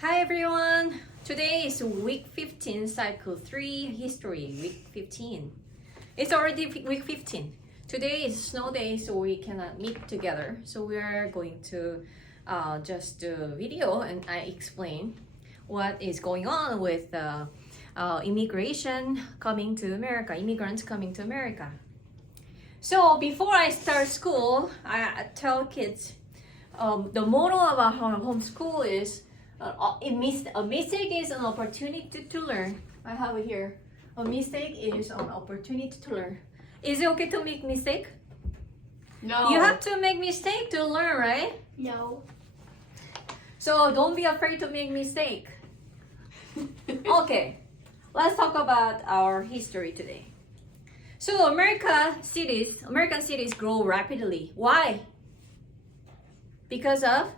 Hi everyone! Today is week 15, cycle 3, history, week 15. It's already week 15. Today is snow day, so we cannot meet together. So we are going to just do a video and I explain what is going on with immigration coming to America, immigrants coming to America. So before I start school, I tell kids the motto of our homeschool is a mistake is an opportunity to learn. I have it here. A mistake is an opportunity to learn. Is it okay to make mistake? No. You have to make mistake to learn, right? No. So don't be afraid to make mistake. Okay, let's talk about our history today. So American cities grow rapidly. Why? Because of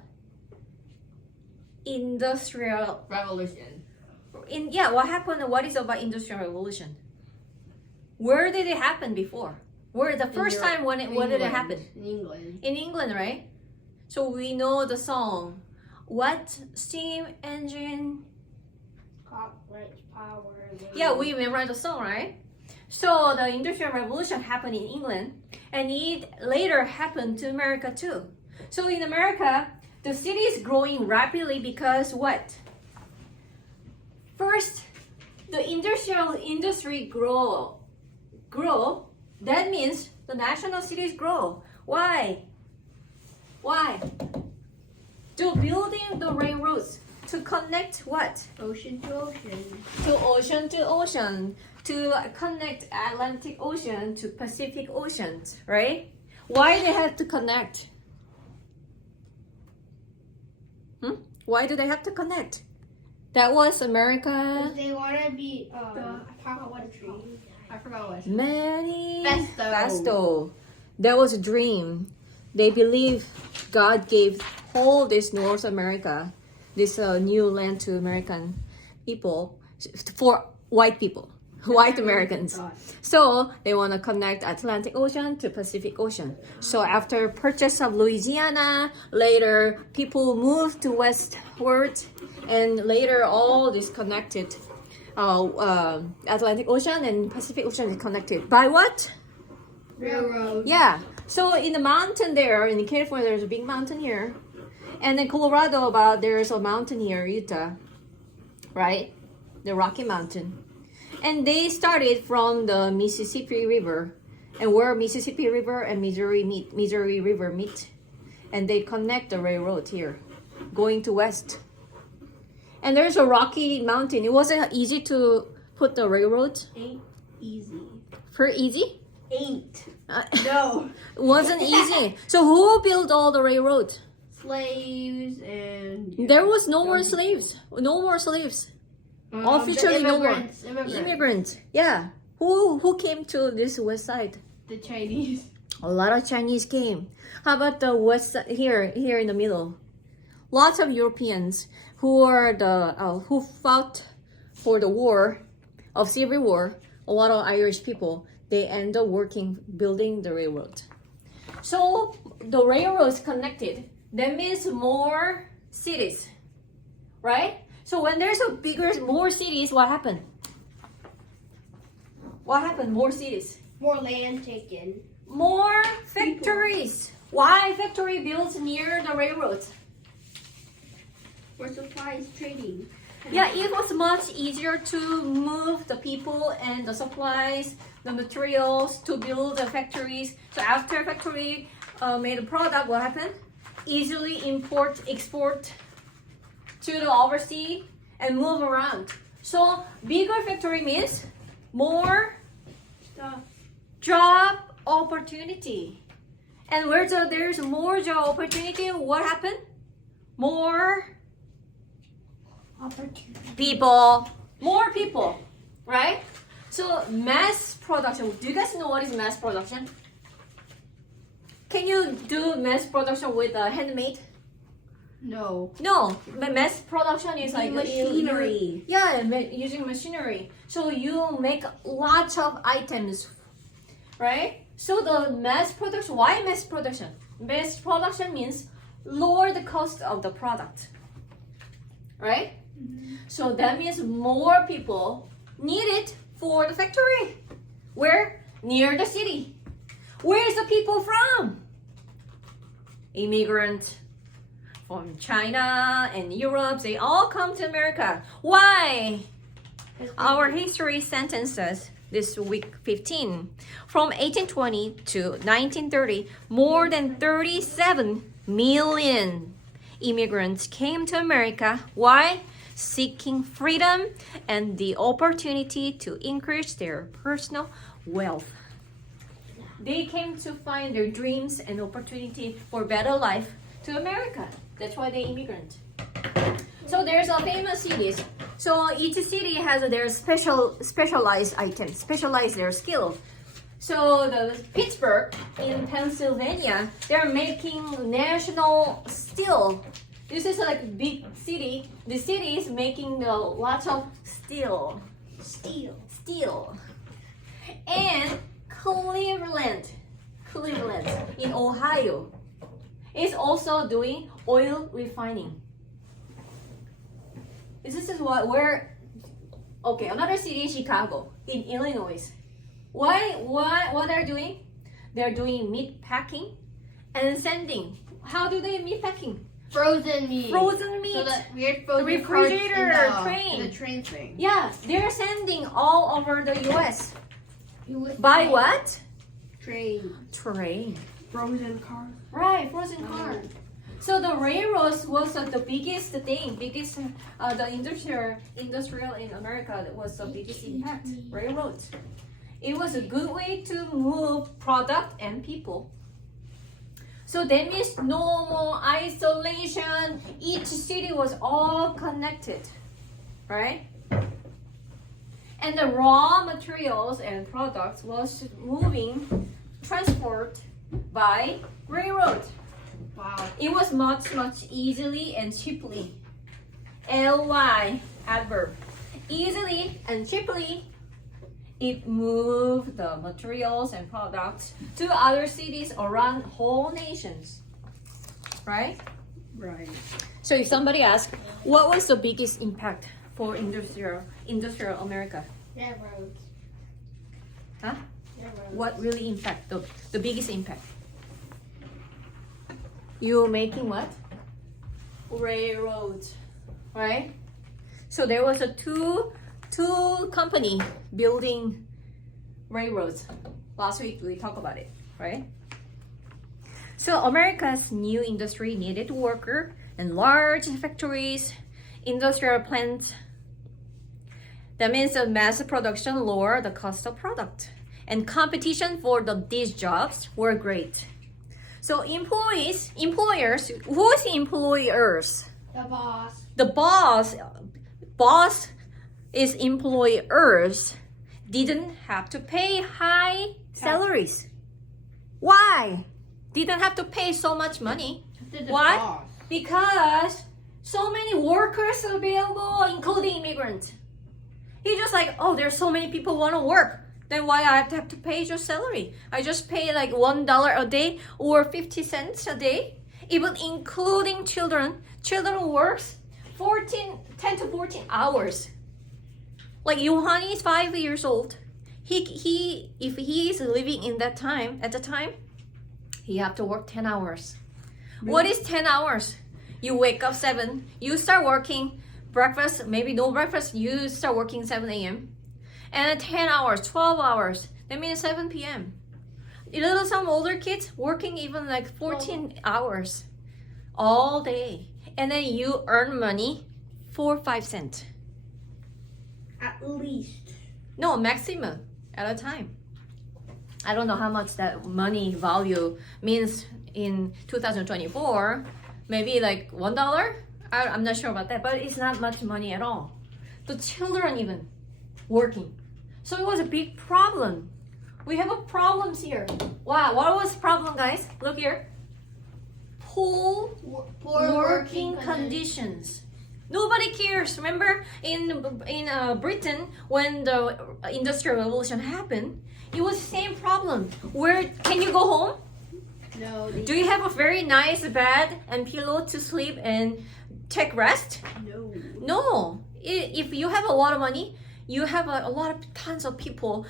industrial Revolution. what happened? What is about industrial revolution? Where did it happen before? Where the first time when did it happen? In England. In England, right? So we know the song. What steam engine? Power. Yeah, we memorize the song, right? So the industrial revolution happened in England, and it later happened to America too. So in America, the city is growing rapidly because what? First, the industry grow. That means the national cities grow. Why? To building the railroads to connect what? Ocean to ocean. To ocean, to connect Atlantic Ocean to Pacific Oceans, right? Why they have to connect? Why do they have to connect? That was America. They want to be I forgot what tree. I forgot what. Manifesto. That was a dream. They believe God gave all this North America, this new land to American people, for white people, white Americans. So they want to connect Atlantic Ocean to Pacific Ocean. So after purchase of Louisiana, later people moved to westward, and later all this connected. Atlantic Ocean and Pacific Ocean is connected by what? Railroad. Yeah. So in the mountain there, in California, there's a big mountain here. And in Colorado, there's a mountain here, Utah, right? The Rocky Mountain. And they started from the Mississippi River, and where Mississippi River and Missouri River meet. And they connect the railroad here, going to west. And there's a Rocky Mountain. It wasn't easy to put the railroad. Ain't easy. For easy? Ain't. No. It wasn't easy. So who built all the railroad? Slaves and. There was no more slaves. No more slaves. Officially no more. Immigrants. Yeah. Who came to this west side? The Chinese. A lot of Chinese came. How about the west side here in the middle? Lots of Europeans who fought for the Civil War. A lot of Irish people. They end up building the railroad. So the railroad is connected. That means more cities, right? So when there's more cities, what happened? What happened? More cities. More land taken. More factories. Why factory built near the railroads? For supplies trading. Yeah, it was much easier to move the people and the supplies, the materials to build the factories. So after factory made a product, what happened? Easily export to the overseas and move around. So bigger factory means more job opportunity. And where there's more job opportunity, what happened? More more people, right? So mass production. Do you guys know what is mass production? Can you do mass production with handmade? No. No, mass production is like machinery. Using machinery. So you make lots of items, right? So the mass production. Why mass production? Mass production means lower the cost of the product. right? So that means more people needed for the factory. Where? Near the city. Where is the people from? Immigrants from China and Europe. They all come to America. Why? Our history sentences this week 15. From 1820 to 1930, more than 37 million immigrants came to America. Why? Seeking freedom and the opportunity to increase their personal wealth. They came to find their dreams and opportunity for better life to America. That's why they immigrant. So there's a famous cities. So each city has their specialized items, specialized their skill. So the Pittsburgh in Pennsylvania, they're making national steel. This is like a big city. The city is making lots of steel. And Cleveland in Ohio is also doing oil refining. This is another city, Chicago in Illinois. What they're doing? They're doing meat packing and sending. How do they meat packing? Frozen meat. So that weird frozen refrigerator parts train. in the train thing. Yeah, they're sending all over the U.S. US By train. what? Train. Frozen car. Right, frozen car. So the railroads was the biggest thing, the industrial in America that was the biggest impact. Railroads. It was a good way to move product and people. So that means no more isolation. Each city was all connected, right? And the raw materials and products was transport by railroad. Wow. It was much easily and cheaply. Ly adverb. Easily and cheaply, it moved the materials and products to other cities around whole nations. Right? Right. So if somebody asks, what was the biggest impact for industrial America? Railroads. Huh? Railroads. What really impact, the biggest impact? You making what? Railroads, right? So there was a two company building railroads. Last week we talked about it, right? So America's new industry needed worker and large factories, industrial plants. That means the mass production lowered the cost of product, and competition for these jobs were great. So employers, who's employers? The boss. The boss is employers didn't have to pay high salaries. Why? Didn't have to pay so much money. Why? Boss. Because so many workers available, including immigrants. He's just like, oh, there's so many people want to work. Then why I have to pay your salary? I just pay like $1 a day or 50 cents a day. Even including children. Children works 10 to 14 hours. Like Yohani is 5 years old. If he is living in that time, at the time, he have to work 10 hours. Really? What is 10 hours? You wake up 7, you start working, breakfast, maybe no breakfast, you start working 7 a.m. And 10 hours, 12 hours, that means 7 p.m. Some older kids working even like 14 hours all day. And then you earn money for 5 cents. At least. No, maximum at a time. I don't know how much that money value means in 2024. Maybe like $1. I'm not sure about that, but it's not much money at all. The children even working. So it was a big problem. We have a problems here. Wow, what was the problem, guys? Look here. Poor working conditions. Nobody cares. Remember in Britain when the Industrial Revolution happened, it was the same problem. Where can you go home? No. Do you have a very nice bed and pillow to sleep and take rest? No. No, if you have a lot of money, you have a lot of tons of people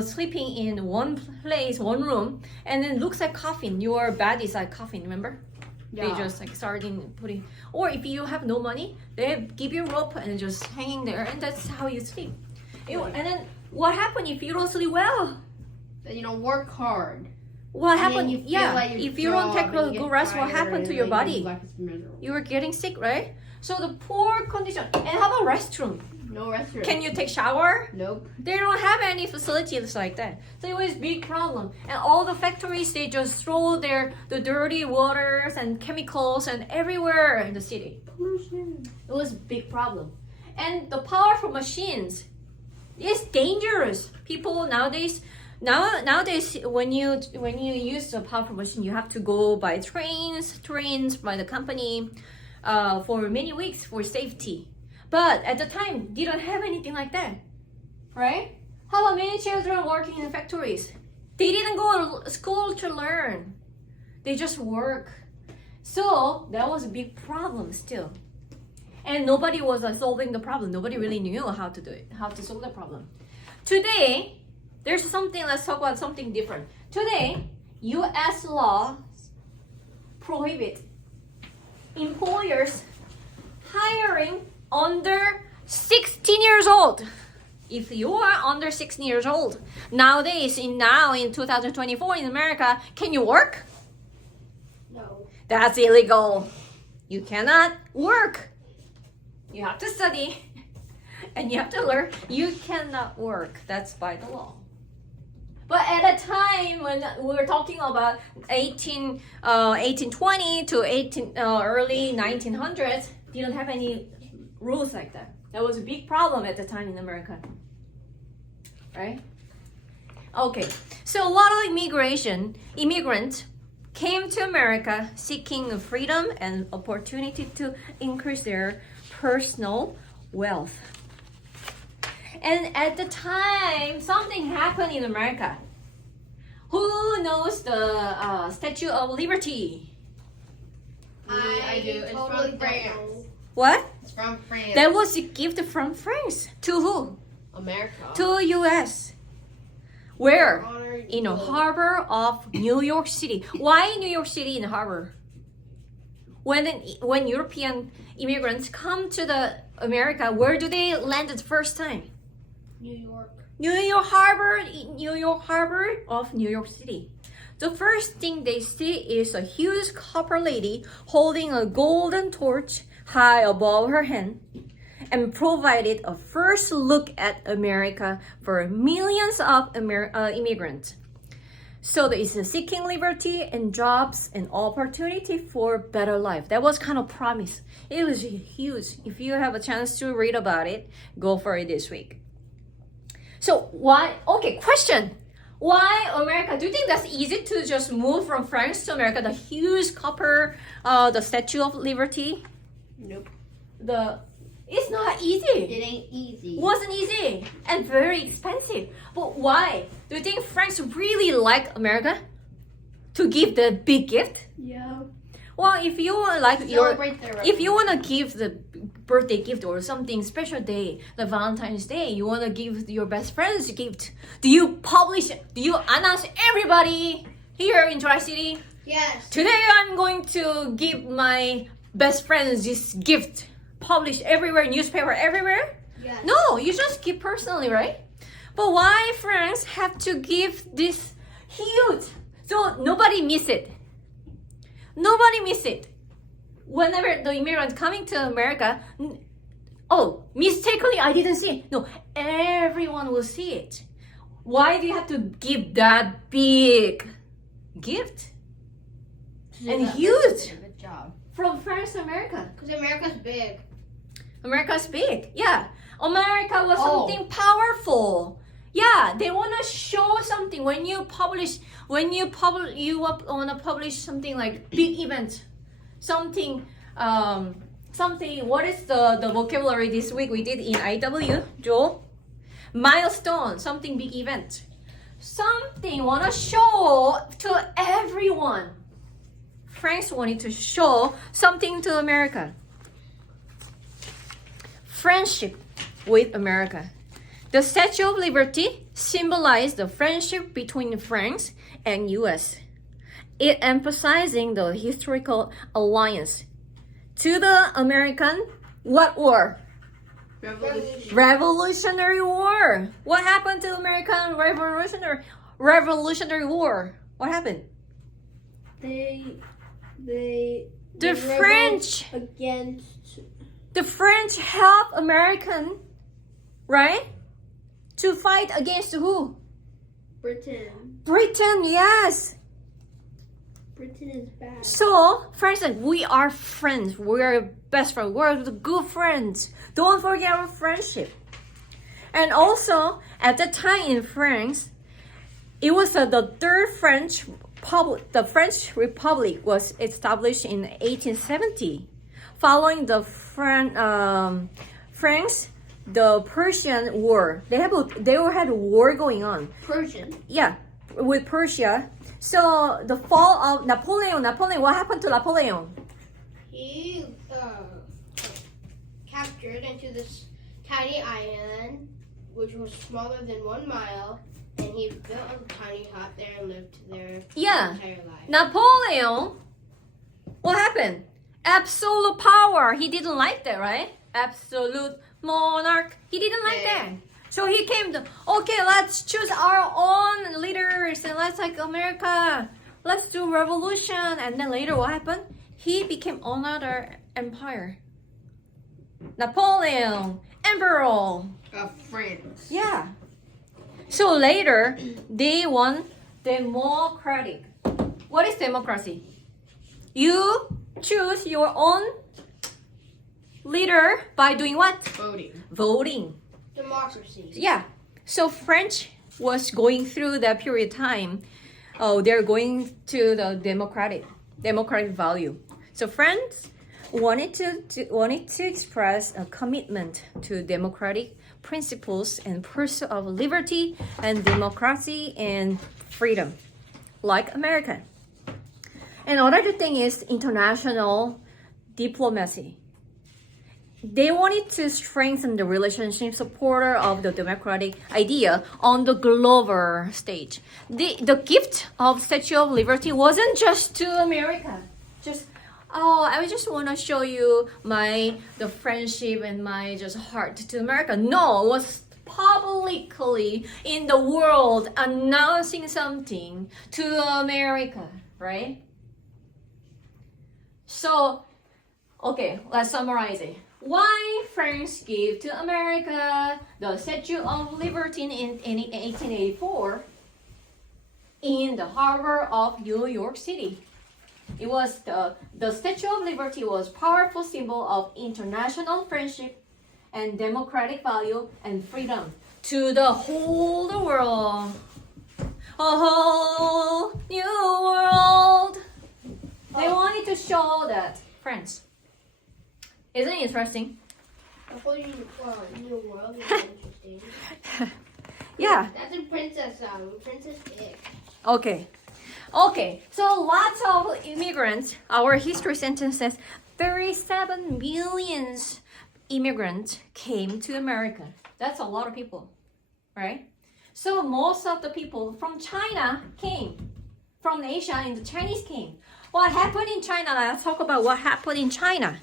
sleeping in one place, one room, and then looks like coffin. Your bed is like coffin, remember? Yeah. They just like starting putting, or if you have no money, they give you a rope and just hanging there, and that's how you sleep. And then what happens if you don't sleep well? Then you don't work hard. What And then happened? you feel Yeah, like your if you don't job take and a you good get rest, what tired happened to and your then body? life is miserable. You were getting sick, right? So the poor condition. And how about restroom? No restroom. Can you take shower? Nope. They don't have any facilities like that. So it was a big problem. And all the factories, they just throw the dirty waters and chemicals and everywhere in the city. Pollution. It was a big problem. And the powerful machines is dangerous. People nowadays when you use the powerful machine, you have to go by trains by the company for many weeks for safety. But at the time, didn't have anything like that, right? How about many children working in factories? They didn't go to school to learn. They just work. So that was a big problem still. And nobody was solving the problem. Nobody really knew how to do it, how to solve the problem. Today, there's something, let's talk about something different. Today, US law prohibit employers hiring under 16 years old. If you are under 16 years old, nowadays, in 2024 in America, can you work? No. That's illegal. You cannot work. You have to study and you have to learn. You cannot work. That's by the law. But at a time when we were talking about 1820 to early 1900s, didn't have any rules like that. That was a big problem at the time in America, right? Okay, so a lot of immigrants came to America seeking freedom and opportunity to increase their personal wealth. And at the time, something happened in America. Who knows the Statue of Liberty? I do. It's totally from don't France. know. What? It's from France. That was a gift from France. To who? America. To US. Where? Honor In the you. harbor of New York City. Why New York City in the harbor? When European immigrants come to the America, where do they land the first time? New York. New York Harbor of New York City. The first thing they see is a huge copper lady holding a golden torch high above her head, and provided a first look at America for millions of immigrants. So there is seeking liberty and jobs and opportunity for better life. That was kind of promise. It was huge. If you have a chance to read about it, go for it this week. So why? Okay, question. Why America? Do you think that's easy to just move from France to America? The huge copper, the Statue of Liberty. Nope. It's not easy. It ain't easy. Wasn't easy and very expensive. But why? Do you think Franks really like America to give the big gift? Yeah. Well, if you like Celebrate their if you want to give the birthday gift or something special day, the Valentine's Day, you want to give your best friends a gift. Do you announce everybody here in Tri-City? Yes. Today I'm going to give my best friends this gift. Publish everywhere, newspaper everywhere? Yes. No, you just give personally, right? But why France have to give this huge? So nobody miss it. Nobody miss it. Whenever the immigrants coming to America, mistakenly I didn't see it. No, everyone will see it. Why do you have to give that big gift? And huge Good job. from France to America? Because America's big. America's big. Yeah. America was something powerful. Yeah, they want to show something. When you want to publish something like big event, something, what is the vocabulary this week we did in IW, Joel? Milestone, something big event. Something want to show to everyone. France wanted to show something to America. friendship with America. The Statue of Liberty symbolized the friendship between France and US. It emphasizing the historical alliance. To the American, what war? Revolutionary War. What happened to the American Revolutionary War? What happened? The French. against The French helped American, right? To fight against who? Britain. Britain, yes. Britain is bad. So, France said, we are friends. We are best friends. We're the good friends. Don't forget our friendship. And also, at the time in France, it was the third French Republic. The French Republic was established in 1870, following the France, the Persian War. They had a war going on. Persian. Yeah, with Persia. So the fall of Napoleon. What happened to Napoleon? He captured into this tiny island, which was smaller than 1 mile, and he built a tiny hut there and lived there Yeah. his entire life. Napoleon, what happened? Absolute power. He didn't like that, right? Absolute monarch. He didn't like that. So he came to, okay, let's choose our own leaders and let's like America. Let's do revolution. And then later what happened? He became another empire. Napoleon, emperor. Of France. Yeah. So later, they won democratic. What is democracy? You choose your own leader by doing what? Voting. Democracy. Yeah. So French was going through that period of time. Oh, they're going to the democratic value. So France wanted to express a commitment to democratic principles and pursuit of liberty and democracy and freedom, like America. And another thing is international diplomacy. They wanted to strengthen the relationship supporter of the democratic idea on the global stage. The gift of Statue of Liberty wasn't just to America. I just want to show you the friendship and my just heart to America. No, it was publicly in the world announcing something to America, right? So, okay, let's summarize it. Why France gave to America the Statue of Liberty in 1884 in the harbor of New York City? It was the Statue of Liberty was powerful symbol of international friendship and democratic value and freedom to the whole world. A whole new world. They wanted to show that France. Isn't it interesting? The whole new world is interesting. Yeah. That's a princess song. Princess Dick. Okay. So lots of immigrants. Our history sentence says 37 million immigrants came to America. That's a lot of people, right? So most of the people from China came, from Asia, and the Chinese came. What happened in China? Let's talk about what happened in China.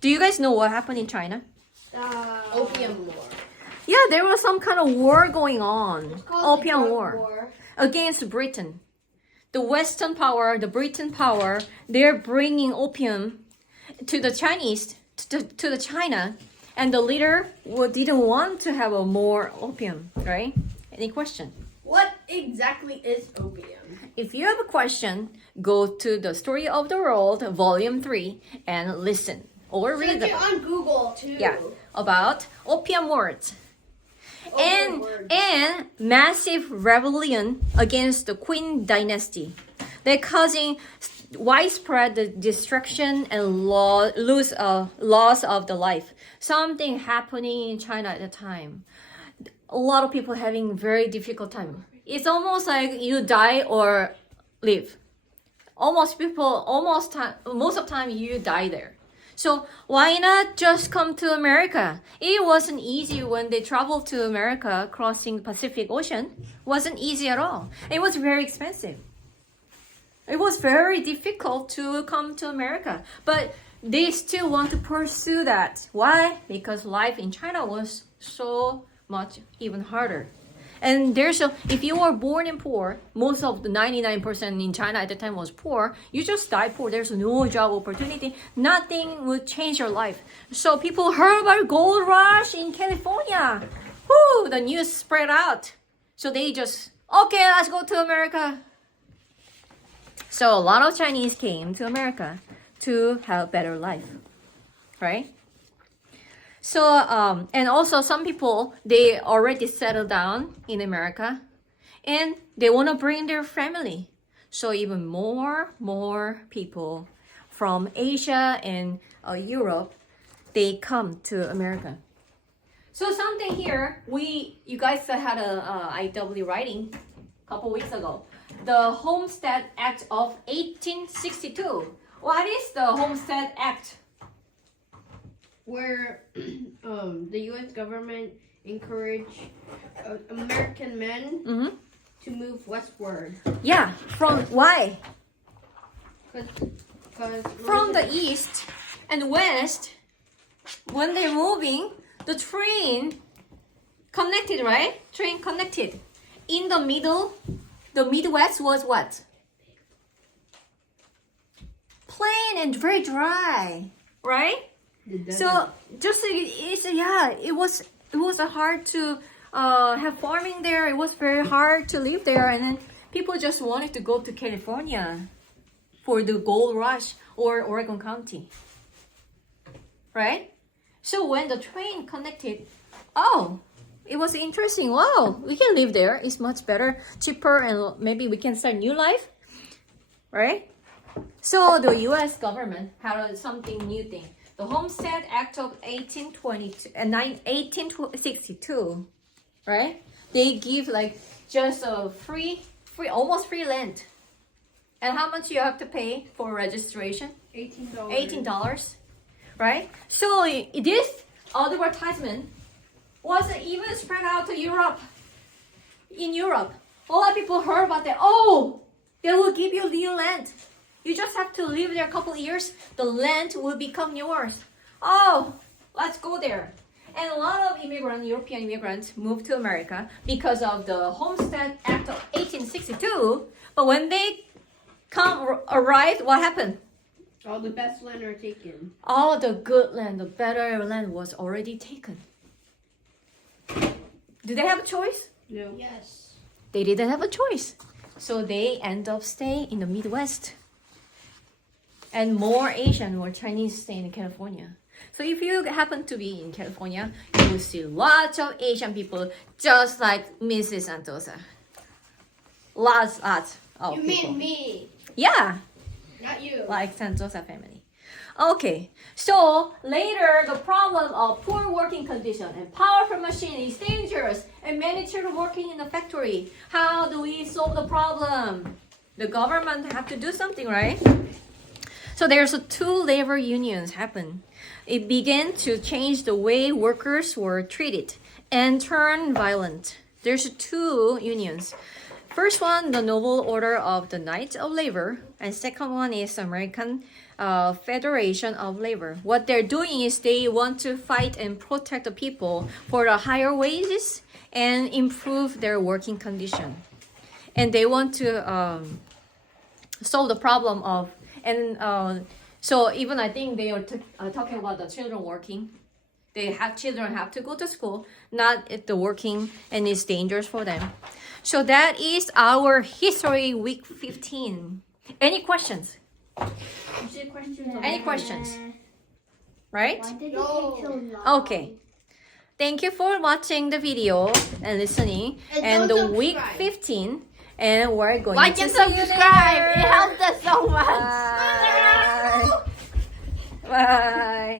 Do you guys know what happened in China? Opium War. Yeah, there was some kind of war going on. It's called the Opium Drug War against Britain. The Western power, the Britain power, they're bringing opium to the Chinese, to the China, and the leader didn't want to have more opium, right? Any question? What exactly is opium? If you have a question, go to the Story of the World, Volume 3, and listen. Or read Search it them. on Google too. Yeah, about opium wars. And massive rebellion against the Qing dynasty. They're causing widespread destruction and loss of the life. Something happening in China at the time. A lot of people having very difficult time. It's almost like you die or live. Most of the time you die there. So why not just come to America? It wasn't easy when they traveled to America crossing the Pacific Ocean. Wasn't easy at all. It was very expensive. It was very difficult to come to America. But they still want to pursue that. Why? Because life in China was so much even harder. And if you were born in poor, most of the 99% in China at the time was poor, you just die poor. There's no job opportunity. Nothing would change your life. So people heard about gold rush in California. Whoo, the news spread out. So they just, okay, let's go to America. So a lot of Chinese came to America to have better life, right? So, and also some people, they already settled down in America and they want to bring their family. So even more people from Asia and Europe, they come to America. So something here, you guys had a IW writing a couple weeks ago. The Homestead Act of 1862. What is the Homestead Act? Where the U.S. government encouraged American men to move westward. Yeah, from why? Because From the east and west, when they're moving, the train connected, right? Train connected. In the middle, the Midwest was what? Plain and very dry, right? So just it was hard to have farming there. It was very hard to live there, and then people just wanted to go to California for the gold rush or Oregon County, right? So when the train connected, it was interesting. Wow, we can live there. It's much better, cheaper, and maybe we can start new life, right? So the U.S. government had something new thing. The Homestead Act of 1862, right? They give like just a almost free land. And how much you have to pay for registration? $18, right? So this advertisement wasn't even spread out to Europe. In Europe, a lot of people heard about that. Oh, they will give you new land. You just have to live there a couple of years. The land will become yours. Oh, let's go there. And a lot of European immigrants moved to America because of the Homestead Act of 1862. But when they arrived, what happened? all the best land are taken. All the good land, the better land was already taken. Do they have a choice? No. Yes. They didn't have a choice. So they end up staying in the Midwest. And more Asian or Chinese stay in California. So if you happen to be in California, you will see lots of Asian people just like Mrs. Santosa. Lots of You people. mean me, Yeah, not you. like Santosa family. Okay, so later the problem of poor working condition and powerful machine is dangerous and many children working in the factory. How do we solve the problem? The government have to do something, right? So there's two labor unions happen. It began to change the way workers were treated and turn violent. There's two unions. First one, the Noble Order of the Knights of Labor, and second one is American Federation of Labor. What they're doing is they want to fight and protect the people for the higher wages and improve their working condition. And they want to solve the problem of so even I think they are talking about the children working. Children have to go to school, not at the working, and it's dangerous for them. So that is our history week 15. Any questions? Any questions? Right? Why did it No. take so long? Okay. Thank you for watching the video and listening. And the don't week subscribe. 15, and we're going Like to and see you subscribe. later. It helped us so much. Bye. Bye.